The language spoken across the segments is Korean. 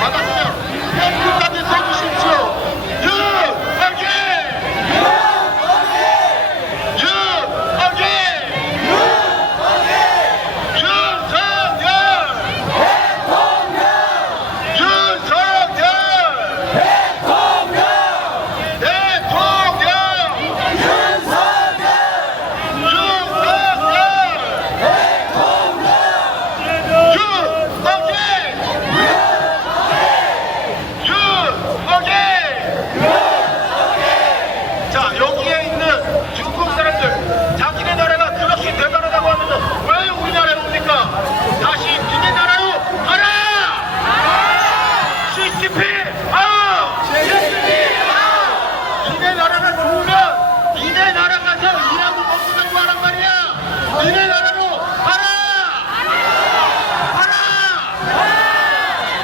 받았으면 팬클까지 써주십시오. 윤석열! 윤석열!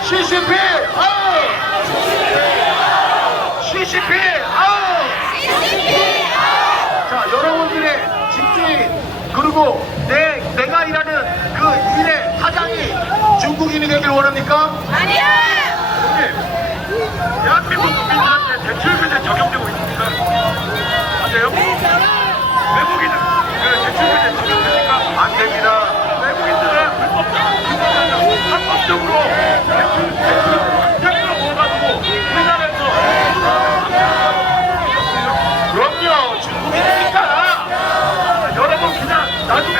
CCP! CCP! 자, 여러분들의 집주인 그리고 내가 일하는 그 일의 사장이 중국인이 되길 원합니까? 아니야! 대한민국 국민들한테 대출규제 적용되고 있습니다. 맞아요? 외국인은 그 대출규제 적용됩니까? 안 됩니다. 외국인들은 합법적으로 대출을 모아가지고 우리나라에서 그럼요, 중국이니까 여러분 그냥 나중에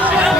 CCP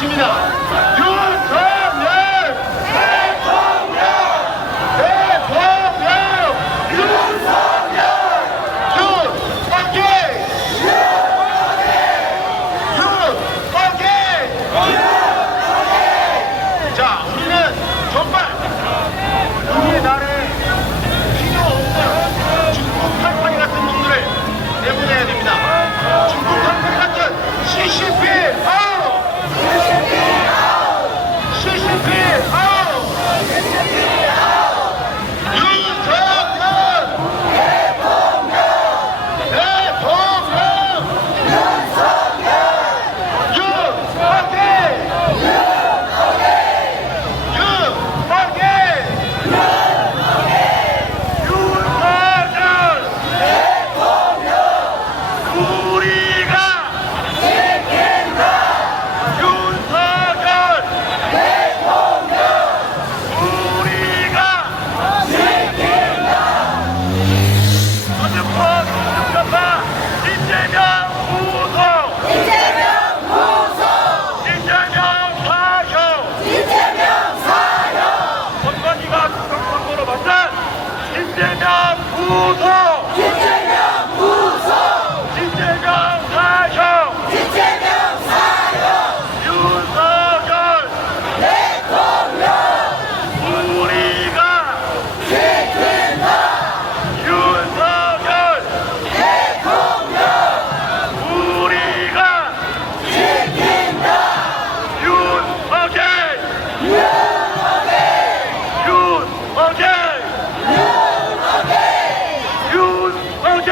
외칩니다. 윤석열 대통령! 윤석열! 자, 우리는 정말 우리나라에 필요 없는 중국 탈파리 같은 놈들을 내보내야 됩니다. 중국 탈파리 같은 CCP 아웃! CCP 아웃! 윤석열! 대통령! 윤석열!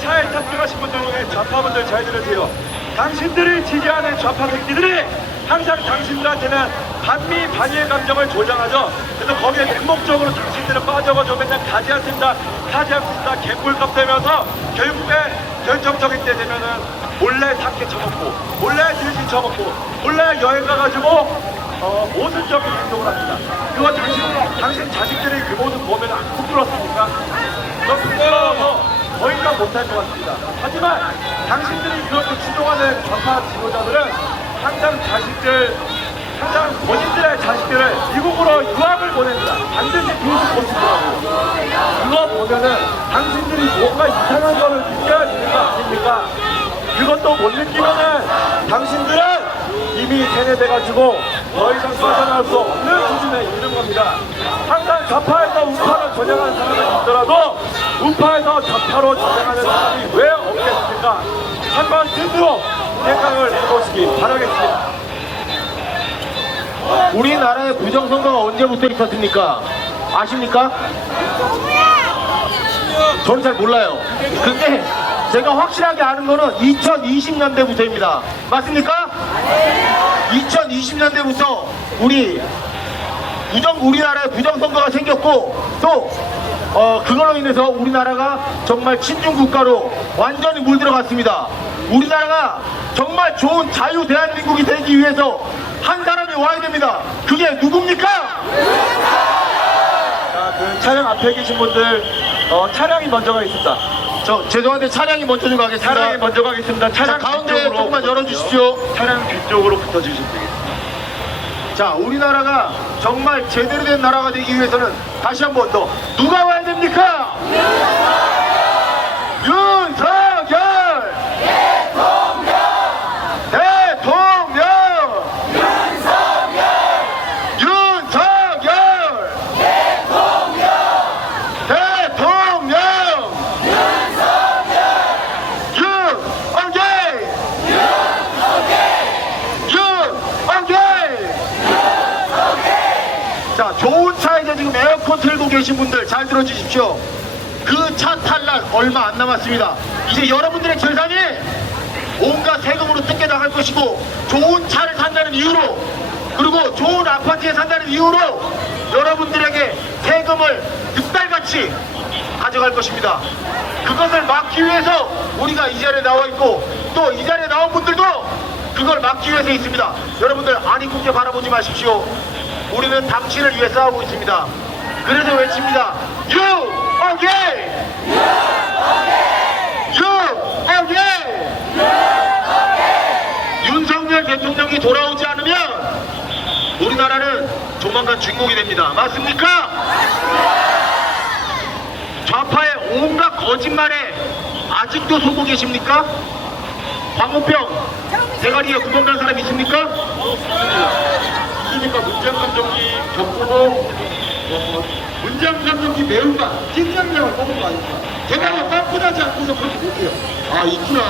차에 탑승하신 분들 중에 좌파분들 잘 들으세요. 당신들이 지지하는 좌파 새끼들이 항상 당신들한테는 반미 반일 감정을 조장하죠. 그래서 거기에 맹목적으로 당신들은 빠져가지고 맨날 가지 않습니다, 가지 않습니다, 개꿀값 되면서 결국에 결정적인 때 되면은 몰래 닭게 쳐먹고, 몰래 돼지 쳐먹고, 몰래 여행 가가지고 모순적인 행동을 합니다. 그거 당신 자식들이 그 모습 보면 안 부끄럽습니까? 저 부끄러워서 거의가 못할 것 같습니다. 하지만 당신들이 그렇게 추종하는 좌파 지도자들은 항상 본인들의 자식들을 미국으로 유학을 보냅니다. 반드시 교수 고치더라고요. 그거 보면은 당신들이 뭔가 이상한 거를 느껴야 되는 거 아닙니까? 그것도 못 느끼면은 당신들은 이미 세뇌돼가지고 더 이상 빠져나올 수 없는 수준에 이르는 겁니다. 항상 좌파에서 우파로 전향하는 사람이 있더라도 우파에서 좌파로 전향하는 사람이 왜 없겠습니까? 한번 스스로 생각을 해보시기 바라겠습니다. 우리나라에 부정선거가 언제부터 있었습니까? 아십니까? 저는 잘 몰라요. 근데 제가 확실하게 아는 거는 2020년대부터입니다. 맞습니까? 2020년대부터 우리나라에 부정선거가 생겼고, 또 그걸로 인해서 우리나라가 정말 친중 국가로 완전히 물들어갔습니다. 우리나라가 정말 좋은 자유 대한민국이 되기 위해서 한 사람이 와야 됩니다. 그게 누굽니까? 자, 그 차량 앞에 계신 분들 차량이 먼저 가겠습니다. 저 죄송한데 차량이 먼저 좀 가겠습니다. 차량이 먼저 가겠습니다. 차량 가운데 뒤쪽으로 조금만 열어주십시오. 차량 뒤쪽으로 붙어주시면 되겠습니다. 자, 우리나라가 정말 제대로 된 나라가 되기 위해서는 다시 한 번 더 누가 와야 됩니까? 윤석열! 대통령! 윤석열! 대통령! 자, 좋은 차에서 지금 에어컨 틀고 계신 분들 잘 들어주십시오. 그 차 탈 날 얼마 안 남았습니다. 이제 여러분들의 재산이 온갖 세금으로 뜯겨 나갈 것이고, 좋은 차를 산다는 이유로, 그리고 좋은 아파트에 산다는 이유로 여러분들에게 세금을 득달같이 가져갈 것입니다. 그것을 막기 위해서 우리가 이 자리에 나와 있고, 또 이 자리에 나온 분들도 그걸 막기 위해서 있습니다. 여러분들 안입국게 바라보지 마십시오. 우리는 당신을 위해 싸우고 있습니다. 그래서 외칩니다. You again! You again! 윤석열 대통령이 돌아오지 않으면 우리나라는 조만간 중국이 됩니다. 맞습니까? 좌파의 온갖 거짓말에 아직도 속고 계십니까? 광우병 대가리에 구멍 난 사람 있습니까? 그러니까 문장감정기 적고 문장감정기 매운맛 찐장량을 뽑은 거 아닙니까? 대가리에 빵꾸 나지 않고서 그렇게 못해요. 아, 있구나.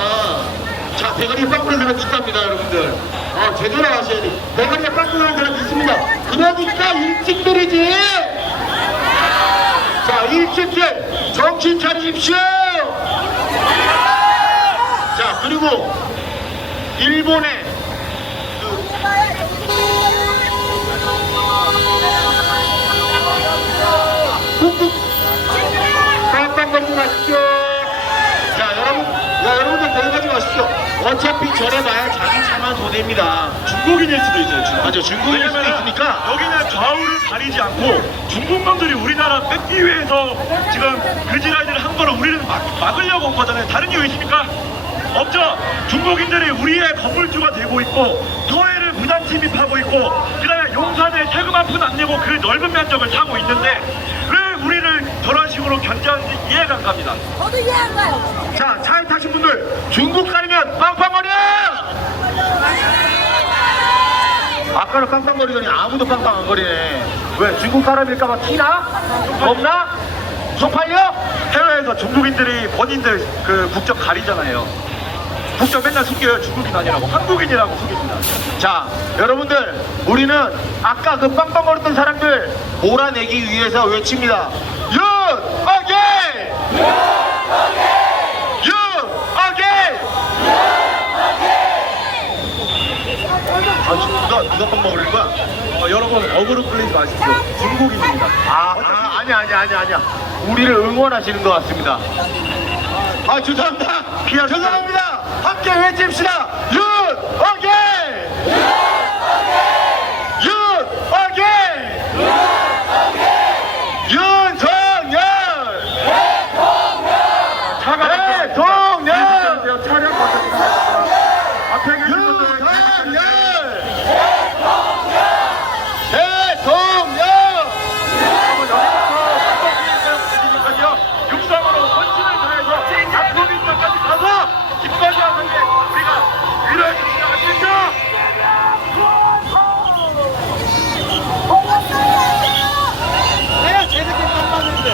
자, 대가리에 빵꾸 난 사람이 있답니다, 여러분들. 제대로 아셔야 돼. 대가리에 빵꾸 난 사람이 있습니다. 그러니까 일찍들이지. 자, 일찍들 정신 차리십시오. 자, 그리고 일본의 꾹꾹 깜깜거리지 마십시오. 자, 여러분들 내려가지 마십시오. 어차피 저래봐야 자기 차만 손해입니다. 중국인일 수도 있어요. 맞아, 중국인일 수도 있으니까. 여기는 좌우를 가리지 않고 중국놈들이 우리나라 뺏기 위해서 지금 그지랄들을 한 거를 우리는 막으려고 온 거잖아요. 다른 이유 있습니까? 없죠. 중국인들이 우리의 건물주가 되고 있고, 서해를 무단 침입하고 있고, 그다음에 용산에 세금 한 푼 안 내고 그 넓은 면적을 사고 있는데 왜 우리를 저런 식으로 견제하는지 이해가 안 갑니다. 저도 이해 안 가요. 자, 차에 타신 분들 중국 가려면 빵빵거려! 아까는 깡깡거리더니 아무도 깡깡 안 거리네. 왜? 중국 사람일까봐 티나? 겁나? 쪽팔려? 해외에서 중국인들이 본인들 그 국적 가리잖아요. 국적 맨날 숨겨요. 중국인 아니라고, 한국인이라고 숨깁니다. 자, 여러분들, 우리는 아까 그 빵빵거렸던 사람들 몰아내기 위해서 외칩니다. 윤! 어게인! 윤! 누가 먹으는 거야? 여러분 어그로 끌리지 마십시오. 중국인입니다. 아니야. 우리를 응원하시는 것 같습니다. 아, 죄송합니다. 죄송합니다. 함께 외칩시다. 윤어게! 윤어게! 윤석열! 대통령! 차량 바꿔주세요. 앞에 계신 분들 윤석열! 대통령! 육상으로 헌신을 다해서 앞으로까지 가서 김건희와 함께 우리가 위로해 주시지 않겠죠? 내가 제대로 안 맞는데.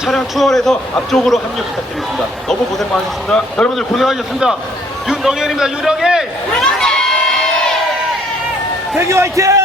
차량 추월해서 앞쪽으로 합류 부탁드리겠습니다. 너무 고생 많으셨습니다. 여러분들 고생하셨습니다. 윤덕현입니다. 윤덕현! 태기 화이팅!